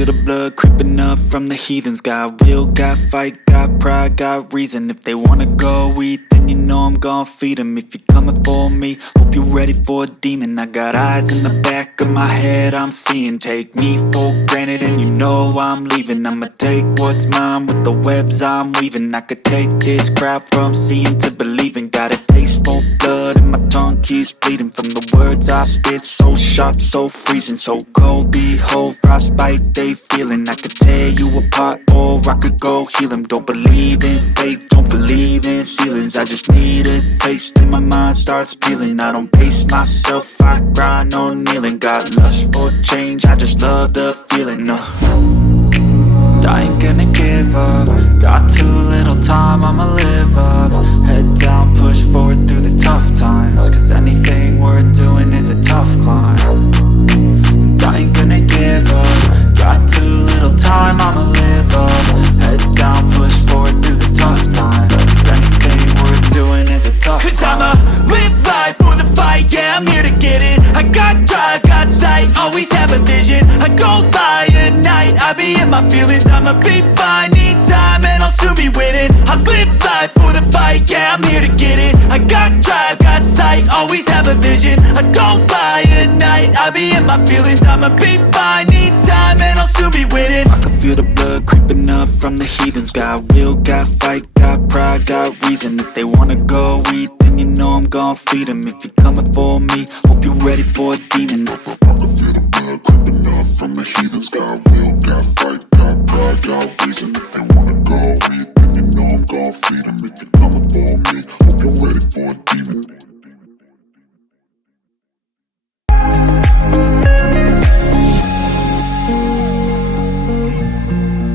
feel the blood creeping up from the heathens. Got will, got fight, got pride, got reason. If they wanna go eat, then you know I'm gon' feed them. If you're coming for me, hope you're ready for a demon. I got eyes in the back of my head, I'm seeing. Take me for granted and you know I'm leaving. I'ma take what's mine with the webs I'm weaving. I could take this crowd from seeing to believing. Got a taste for blood and my tongue keeps bleeding from the words I spit. So sharp, so freezing, so cold. Behold, frostbite they feeling. I could tear you apart or I could go heal them. Don't believe in fate, don't believe in ceilings. I just need a taste and my mind starts peeling. I don't pace myself, I grind on kneeling. Got lust for change, I just love the feeling. I ain't gonna give up. Got too little time, I'ma live up. Head down, push forward through the tough times. Cause anything worth doing is a tough climb. And I ain't gonna give up. Got too little time, I'ma live up. Head down, push forward through the tough times. Cause anything worth doing is a tough climb. Cause I'ma live life for the fight, yeah, I'm here to get it. I got drive, got sight, always have a vision. I don't lie at night, I be in my feelings. I'ma be fine, need time and I'll soon be winning. I live life for the fight, yeah, I'm here to get it. I got drive, got sight, always have a vision. I don't lie at night, I be in my feelings. I'ma be fine, need time and I'll soon be winning. I can feel the blood creeping up from the heathens. Got will, got fight, got pride, got reason. If they wanna go eat, then you know I'm gon' feed them. If you're coming for me, hope you're ready for a demon. I can feel the blood creeping up from the heathens. Got will, got fight, got pride, got reason. If they wanna go eat, then you know I'm gon' feed them. If you're coming for me, hope you're ready for a demon.